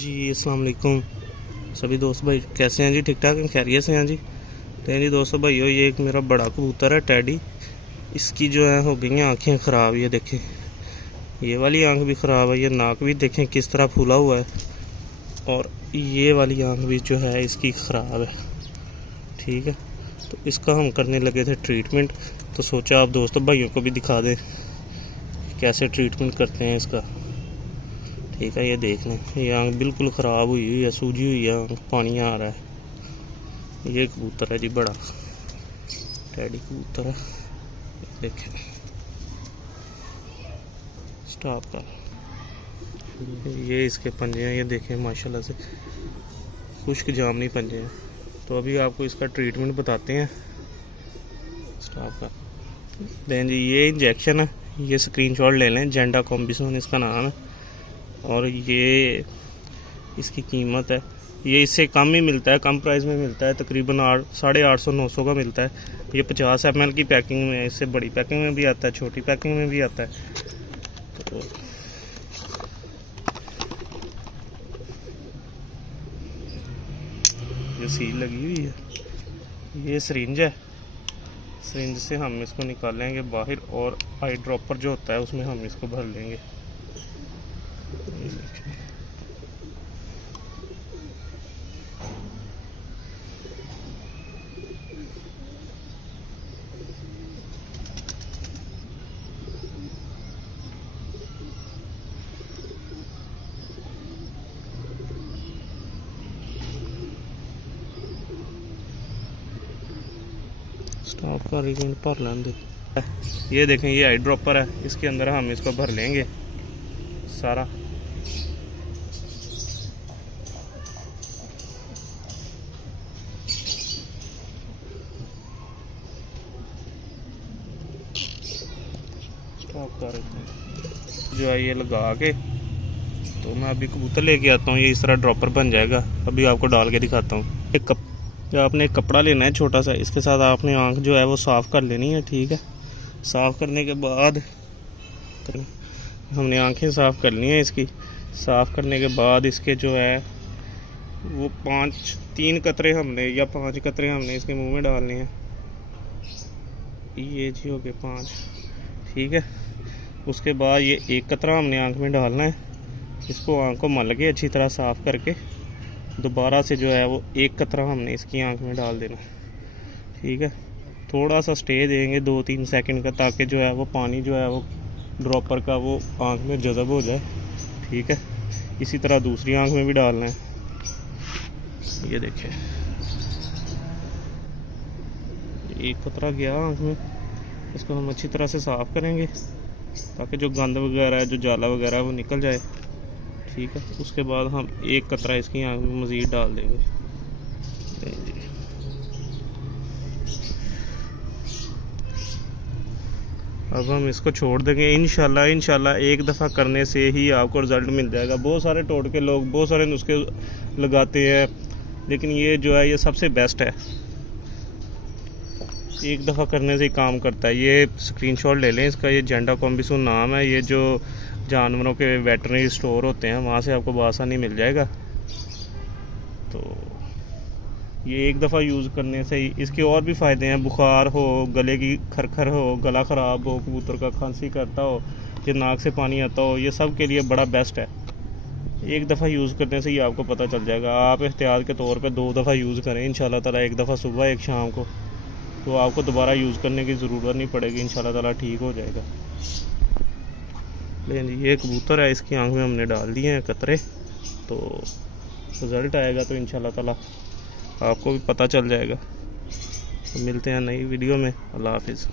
जी अस्सलाम वालेकुम सभी दोस्त भाई, कैसे हैं जी? ठीक ठाक हैं, खैरियत से हैं जी? तो जी दोस्तों भाइयों, ये एक मेरा बड़ा कबूतर है टैडी। इसकी जो है हो गई हैं आँखें ख़राब। ये देखें, ये वाली आँख भी ख़राब है, ये नाक भी देखें किस तरह फूला हुआ है, और ये वाली आँख भी जो है इसकी ख़राब है। ठीक है, तो इसका हम करने लगे थे ट्रीटमेंट, तो सोचा आप दोस्तों भाइयों को भी दिखा दें कैसे ट्रीटमेंट करते हैं इसका। ठीक है, ये देख लें, ये आँख बिल्कुल ख़राब हुई है, सूजी हुई है आँख, पानी आ रहा है। ये कबूतर है जी बड़ा टैडी कबूतर है। देखें, स्टॉप कर। ये इसके पंजे हैं, ये देखें माशाल्लाह से खुश्क जामनी पंजे हैं। तो अभी आपको इसका ट्रीटमेंट बताते हैं। स्टॉप कर दें जी। ये इंजेक्शन है, ये स्क्रीनशॉट ले लें, जेंडा कॉम्बिसन इसका नाम है, और ये इसकी कीमत है। ये इससे कम ही मिलता है, कम प्राइस में मिलता है, तकरीबन 850-900 का मिलता है। ये 50 ml की पैकिंग में है, इससे बड़ी पैकिंग में भी आता है, छोटी पैकिंग में भी आता है। तो ये सील लगी हुई है, ये सिरिंज है, सिरिंज से हम इसको निकालेंगे बाहर, और आई ड्रॉपर जो होता है उसमें हम इसको भर लेंगे। स्टॉप का रिकमेंड भर लें दे। ये देखें, ये आई ड्रॉपर है, इसके अंदर हम इसको भर लेंगे सारा। स्टॉप का जो है ये लगा के, तो मैं अभी कबूतर लेके आता हूँ, ये इस तरह ड्रॉपर बन जाएगा। अभी आपको डाल के दिखाता हूँ। जो आपने एक कपड़ा लेना है छोटा सा, इसके साथ आपने आँख जो है वो साफ़ कर लेनी है। ठीक है, साफ़ करने के बाद हमने आँखें साफ़ कर ली हैं इसकी। साफ़ करने के बाद इसके जो है वो 3 कतरे हमने या 5 कतरे हमने इसके मुंह में डालने हैं। ये जी हो गए 5। ठीक है, उसके बाद ये 1 कतरा हमने आँख में डालना है। इसको आँख को मल के अच्छी तरह साफ़ करके दोबारा से जो है वो 1 कतरा हमने इसकी आँख में डाल देना। ठीक है, थोड़ा सा स्टे देंगे 2-3 सेकंड का, ताकि जो है वो पानी जो है वो ड्रॉपर का वो आँख में जज़ब हो जाए। ठीक है, इसी तरह दूसरी आँख में भी डालना है। ये देखें, 1 कतरा गया आँख में, इसको हम अच्छी तरह से साफ़ करेंगे ताकि जो गंद वगैरह है, जो जाला वगैरह है वो निकल जाए। ठीक है, उसके बाद हम 1 कतरा इसकी आँख में मज़ीद डाल देंगे। अब हम इसको छोड़ देंगे। इंशाल्लाह एक दफ़ा करने से ही आपको रिज़ल्ट मिल जाएगा। बहुत सारे टोटके लोग बहुत सारे नुस्खे लगाते हैं, लेकिन ये जो है ये सबसे बेस्ट है, एक दफ़ा करने से ही काम करता है। ये स्क्रीनशॉट ले लें इसका, ये जेंडा कॉम्बिसन नाम है। ये जो जानवरों के वेटरनरी स्टोर होते हैं वहाँ से आपको बआसानी मिल जाएगा। तो ये एक दफ़ा यूज़ करने से ही इसके और भी फ़ायदे हैं। बुखार हो, गले की खरखर हो, गला ख़राब हो, कबूतर का खांसी करता हो, या नाक से पानी आता हो, ये सब के लिए बड़ा बेस्ट है। एक दफ़ा यूज़ करने से ही आपको पता चल जाएगा। आप एहतियात के तौर पे 2 दफ़ा यूज़ करें इंशाल्लाह ताला, एक दफ़ा सुबह एक शाम को, तो आपको दोबारा यूज़ करने की ज़रूरत नहीं पड़ेगी, इंशाल्लाह ताला ठीक हो जाएगा। लेकिन ये कबूतर है, इसकी आँख में हमने डाल दिए हैं कतरे, तो रिज़ल्ट आएगा तो इंशाल्लाह ताला आपको भी पता चल जाएगा। तो मिलते हैं नई वीडियो में। अल्लाह हाफिज़।